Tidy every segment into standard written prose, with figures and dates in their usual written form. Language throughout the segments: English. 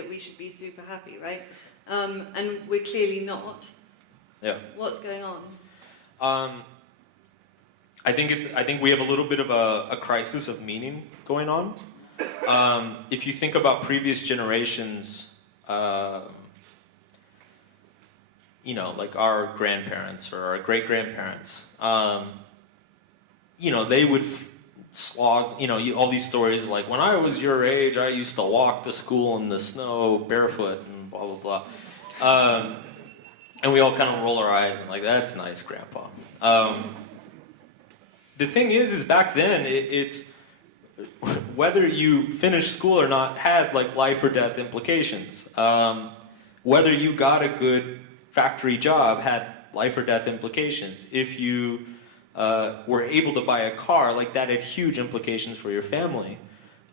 that we should be super happy, right? And we're clearly not. Yeah. What's going on? I think we have a little bit of a crisis of meaning going on. If you think about previous generations, you know, like our grandparents or our great-grandparents, you know, they would slog, you know, all these stories like, when I was your age, I used to walk to school in the snow barefoot and blah, blah, blah. And we all kind of roll our eyes and like, that's nice, Grandpa. The thing is back then, it's whether you finished school or not had like life or death implications. Whether you got a good factory job had life or death implications. If you were able to buy a car, like that had huge implications for your family.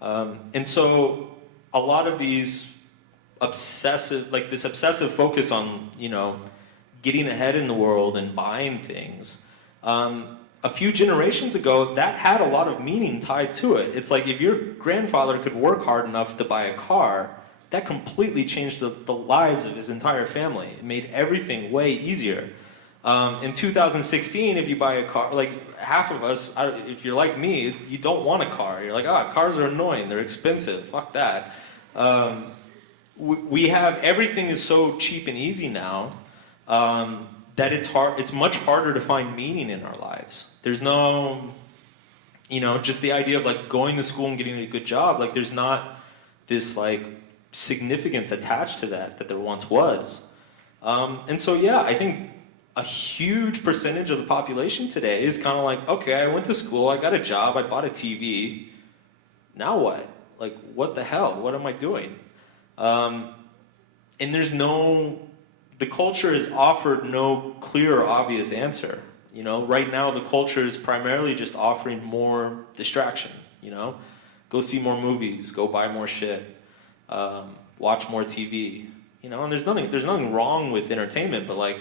And so a lot of these this obsessive focus on, you know, getting ahead in the world and buying things, a few generations ago, that had a lot of meaning tied to it. It's like if your grandfather could work hard enough to buy a car, that completely changed the lives of his entire family. It made everything way easier. In 2016, if you buy a car, like half of us, if you're like me, you don't want a car. You're like, cars are annoying, they're expensive, fuck that. We have, everything is so cheap and easy now, that it's much harder to find meaning in our lives. There's no, you know, just the idea of like going to school and getting a good job, like there's not this like significance attached to that there once was. And so yeah, I think a huge percentage of the population today is kind of like, okay, I went to school, I got a job, I bought a TV, now what? Like, what the hell? What am I doing? And there's the culture has offered no clear or obvious answer. You know, right now the culture is primarily just offering more distraction, you know? Go see more movies, go buy more shit, watch more TV, you know? And there's nothing wrong with entertainment, but like,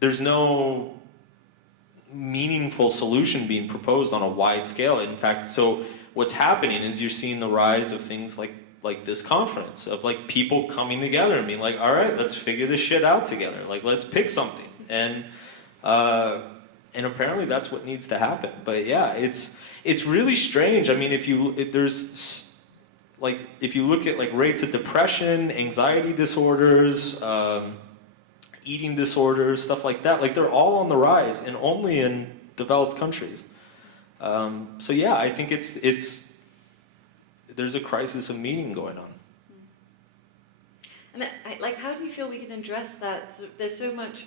there's no meaningful solution being proposed on a wide scale. In fact, so what's happening is you're seeing the rise of things like this conference, of like people coming together and being like, all right, let's figure this shit out together. Like, let's pick something. And apparently that's what needs to happen. But yeah, it's really strange. I mean, if you look at like rates of depression, anxiety disorders, eating disorders, stuff like that, like they're all on the rise, and only in developed countries. So yeah, I think there's a crisis of meaning going on. And like, how do you feel we can address that? Sort of, there's so much,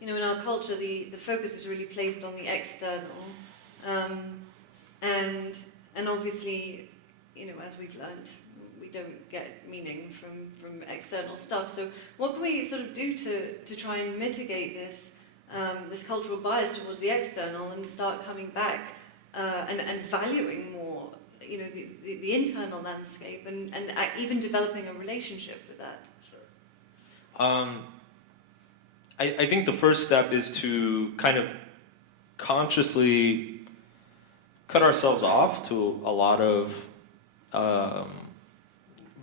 you know, in our culture, the focus is really placed on the external, and obviously, you know, as we've learned, we don't get meaning from external stuff. So what can we sort of do to try and mitigate this cultural bias towards the external and start coming back and valuing more, you know, the internal landscape and even developing a relationship with that? Sure. I think the first step is to kind of consciously cut ourselves off to a lot of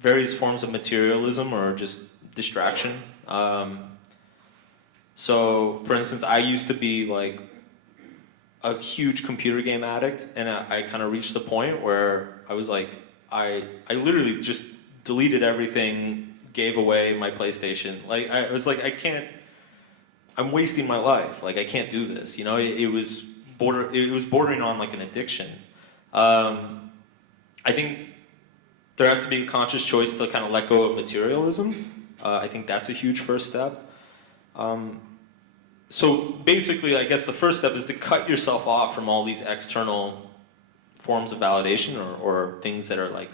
various forms of materialism or just distraction. So, for instance, I used to be like a huge computer game addict, and I kind of reached the point where I was like, I literally just deleted everything, gave away my PlayStation. Like, I was like, I'm wasting my life. Like, I can't do this. You know, it was bordering on like an addiction. I think there has to be a conscious choice to kind of let go of materialism. I think that's a huge first step. So basically, I guess the first step is to cut yourself off from all these external forms of validation or things that are like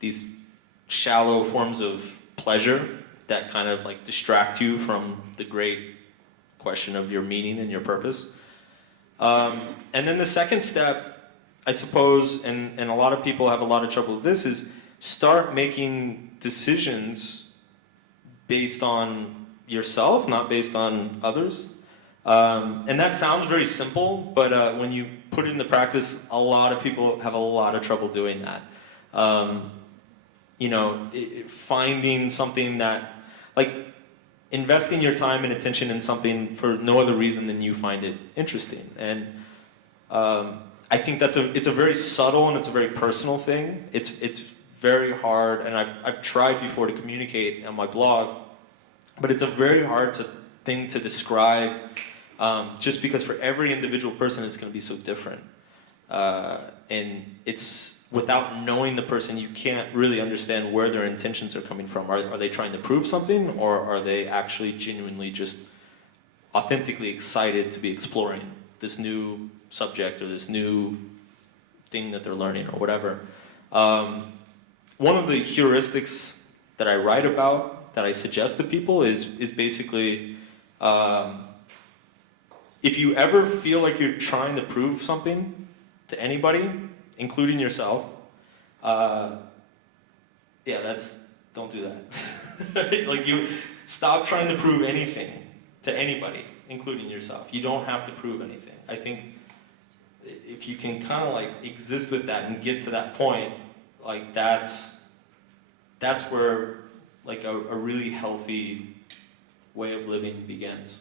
these shallow forms of pleasure that kind of like distract you from the great question of your meaning and your purpose. And then the second step, I suppose, and a lot of people have a lot of trouble with this, is start making decisions based on yourself, not based on others. And that sounds very simple, but when you put it into practice, a lot of people have a lot of trouble doing that. finding something that, like, investing your time and attention in something for no other reason than you find it interesting. And I think it's a very subtle and it's a very personal thing. It's very hard, and I've tried before to communicate on my blog, but it's a very hard thing to describe, just because for every individual person it's going to be so different. And it's without knowing the person, you can't really understand where their intentions are coming from. Are they trying to prove something, or are they actually genuinely just authentically excited to be exploring this new subject or this new thing that they're learning or whatever? One of the heuristics that I write about, that I suggest to people is basically, if you ever feel like you're trying to prove something to anybody, including yourself, don't do that. Like, you stop trying to prove anything to anybody, including yourself. You don't have to prove anything. I think if you can kind of like exist with that and get to that point, like that's where like a really healthy way of living begins.